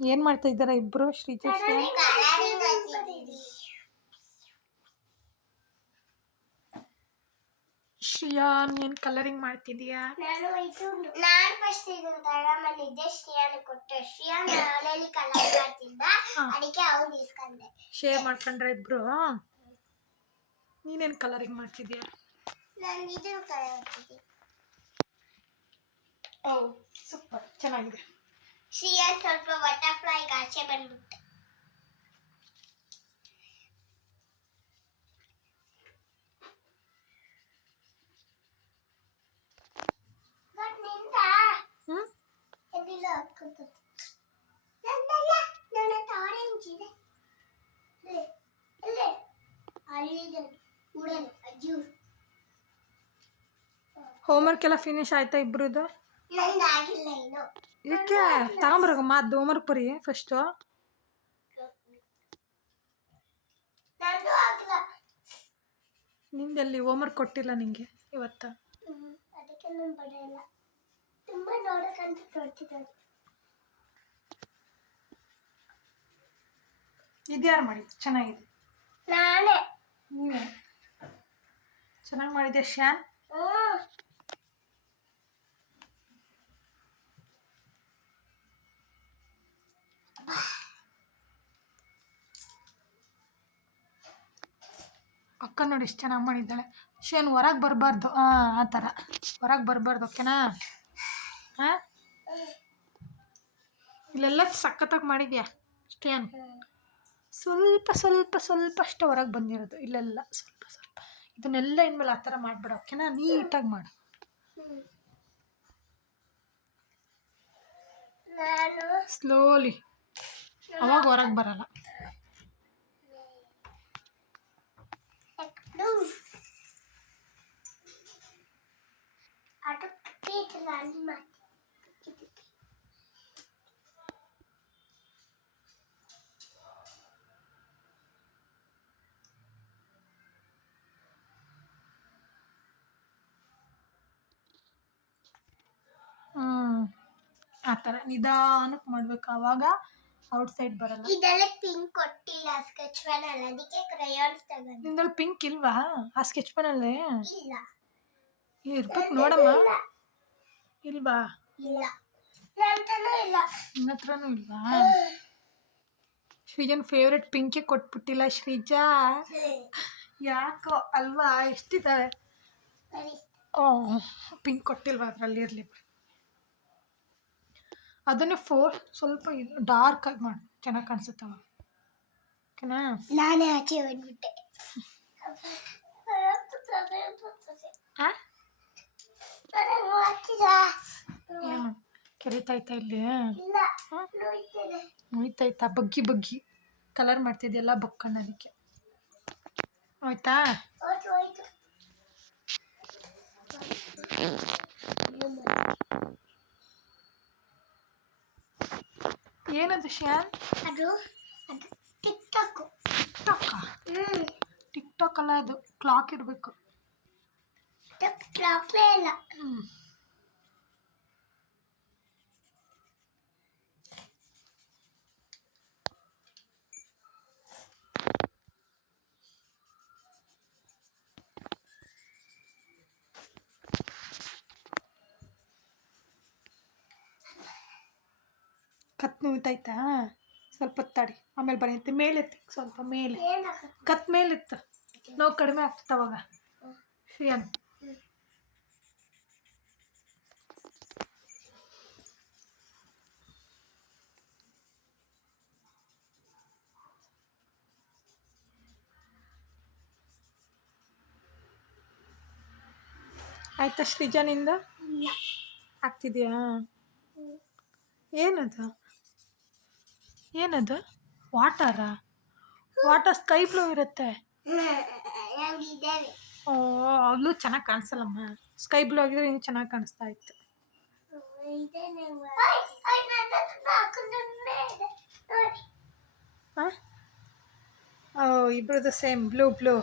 ಏನು ಮಾಡ್ತಾ ಇದ್ದಾರೆ ಇಬ್ಬರು ಶ್ರೀಜಾ ಶ್ರಿಯಾನ್ ಏನು ಕಲರಿಂಗ್ ಮಾಡ್ತಿದೀಯಾ? ನಾನು ಫಸ್ಟ್ ಇದನ್ನ ತಗೊಂಬಂದಿದ್ದೆ, ಶ್ರಿಯಾನ್ ಕೊಟ್ಟೆ. ಶ್ರಿಯಾನ್ ಮನೇಲಿ ಕಲರ್ ಮಾಡ್ತಿದ್ದ, ಅದಕ್ಕೆ ಅವ್ನು ಇಸ್ಕೊಂಡೆ. ಶೇರ್ ಮಾಡ್ಕೊಂಡ್ರೆ ಇಬ್ರು? ನೀನೇನು ಕಲರಿಂಗ್ ಮಾಡ್ತಿದ್ಯಾ? ನಾನು ಇದನ್ನು ಕಲರ್ ಮಾಡ್ತಿದ್ದೆ. ಓ ಸೂಪರ್, ಚೆನ್ನಾಗಿದೆ. ಶ್ರಿಯಾನ್ ಸ್ವಲ್ಪ ಬಟರ್ಫ್ಲೈ ಆಚೆ ಬಂದ್ಬಿಟ್ಟು. ಹೋಮ್ವರ್ಕ್ ಎಲ್ಲ ಫಿನಿಶ್ ಆಯ್ತಾ ಇಬ್ರದ್ದು? ಇದಕ್ಕೆ ತಗೊಂಬರೋಗಮ್ಮ ಅದು ಹೋಮ್ವರ್ಕ್ ಬರೀ ಫಸ್ಟು. ನಿಂದೆಲ್ಲಿ ಹೋಮ್ವರ್ಕ್ ಕೊಟ್ಟಿಲ್ಲ ನಿಂಗೆ ಇವತ್ತು? ಅದಕ್ಕೆ ನಾನು ಬರೆಯಲ್ಲ, ತುಂಬಾ ನೋಡಕ್ಕಂತ ತೋರ್ತಿದ್ದಾರೆ. ಇದ್ಯಾರು ಮಾಡಿದ್ದು? ಚೆನ್ನಾಗಿದೆ. ನಾನೇ. ನೀವೇ ಚೆನ್ನಾಗಿ ಮಾಡಿದ್ದೆ ಶ್ಯಾನ್. ಅಕ್ಕ ನೋಡಿ ಎಷ್ಟು ಚೆನ್ನಾಗಿ ಮಾಡಿದ್ದಾಳೆ. ಶೇನ್ ಹೊರಗೆ ಬರಬಾರ್ದು, ಆ ಥರ ಹೊರಗೆ ಬರಬಾರ್ದು, ಓಕೆನಾ? ಹಾಂ, ಇಲ್ಲೆಲ್ಲ ಸಖತ್ತಾಗಿ ಮಾಡಿದ್ಯಾ ಶೇನ್. ಸ್ವಲ್ಪ ಸ್ವಲ್ಪ ಸ್ವಲ್ಪ ಅಷ್ಟೇ ಹೊರಗೆ ಬಂದಿರೋದು, ಇಲ್ಲೆಲ್ಲ ಸ್ವಲ್ಪ ಸ್ವಲ್ಪ. ಇದನ್ನೆಲ್ಲ ಇನ್ಮೇಲೆ ಆ ಥರ ಮಾಡಿಬಿಡ, ಓಕೆನಾ? ನೀಟಾಗಿ ಮಾಡು. ಸ್ಲೋಲಿ, ಅವಾಗ ಹೊರಗೆ ಬರಲ್ಲ. ಆ ಥರ ನಿಧಾನಕ್ಕೆ ಮಾಡ್ಬೇಕು, ಆವಾಗ ಔಟ್ಸೈಡ್ ಬರಲ್ಲ. ಇದೆಲ್ಲ ಪಿಂಕ್ ಕೊಟ್ಟಿಲ್ಲ ಸ್ಕೆಚ್ ಪೆನ್ ಅಲ್ಲಿ, ಅದಕ್ಕೆ ಕ್ರಯಾನ್ಸ್ ತಗೊಂಡೆ. ನಿಂದಲ್ಲಿ ಪಿಂಕ್ ಇಲ್ವಾ ಆ ಸ್ಕೆಚ್ ಪೆನಲ್ಲಿ? ಇಲ್ಲ. ಇರ್ಬೇಕು ನೋಡಮ್ಮ. ಇಲ್ವಾ? ಇಲ್ಲ, ನನ್ನ ಇಲ್ಲ. ನಿನ್ನ ಹತ್ರನೂ ಇಲ್ವಾ? ಶ್ರೀಜನ್ ಫೇವ್ರೆಟ್ ಪಿಂಕೇ ಕೊಟ್ಬಿಟ್ಟಿಲ್ಲ ಶ್ರೀಜಾ, ಯಾಕೋ ಅಲ್ವಾ? ಎಷ್ಟಿದ್ದಾವೆ? ಪಿಂಕ್ ಕೊಟ್ಟಿಲ್ವಾ ಅದರಲ್ಲಿ? ಇರಲಿ, ಅದನ್ನೇ ಸ್ವಲ್ಪ ಡಾರ್ಕ್ ಆಗಿ ಮಾಡಿ ಚೆನ್ನಾಗಿ ಕಾಣಿಸುತ್ತವ, ಓಕೆನಾ? ನಾನೇ ಆಚೆ ಬಂದ್ಬಿಟ್ಟೆ. ಕೆರಿತಾಯ್ತಾ ಇಲ್ಲಿ? ನೋಯ್ತಾಯ್ತಾ? ಬಗ್ಗಿ ಬಗ್ಗಿ ಕಲರ್ ಮಾಡ್ತಿದ್ಯಲ್ಲ, ಬಕ್ಕಣ್ಣ, ಅದಕ್ಕೆ ಆಯ್ತಾ? ಏನದು ಶ್ಯಾನ್? ಅದು ಟಿಕ್ ಟಾಕ್. ಟಿಕ್ ಟಾಕ್ ಅಲ್ಲ, ಅದು ಕ್ಲಾಕ್ ಇರಬೇಕು. ಕ್ಲಾಕೇ ಇಲ್ಲ. ಕತ್ ನೋಯ್ತಾಯ್ತಾ? ಸ್ವಲ್ಪ ಹೊತ್ತಾಡಿ, ಆಮೇಲೆ ಬರೆಯುತ್ತೆ. ಮೇಲೆತ್ತು, ಸ್ವಲ್ಪ ಮೇಲೆ, ಕತ್ ಮೇಲೆತ್ತು, ನೋವು ಕಡಿಮೆ ಆಗ್ತದೆ ಅವಾಗ. ಶ್ರೀಯನ್, ಆಯ್ತಾ ಶ್ರೀಜಾನಿಂದ? ಆಗ್ತಿದೆಯಾ? ಏನದು? ಏನದು? ವಾಟರ್ ಸ್ಕೈ ಬ್ಲೂ ಇರುತ್ತೆ. ಓ, ಅಲ್ಲೂ ಚೆನ್ನಾಗಿ ಕಾಣಿಸಲ್ಲಮ್ಮ. ಸ್ಕೈ ಬ್ಲೂ ಆಗಿದ್ರೆ ಇನ್ನೂ ಚೆನ್ನಾಗಿ ಕಾಣಿಸ್ತಾ ಇತ್ತು. ಹಾಂ, ಇಬ್ಬರದ್ದು ಸೇಮ್ ಬ್ಲೂ.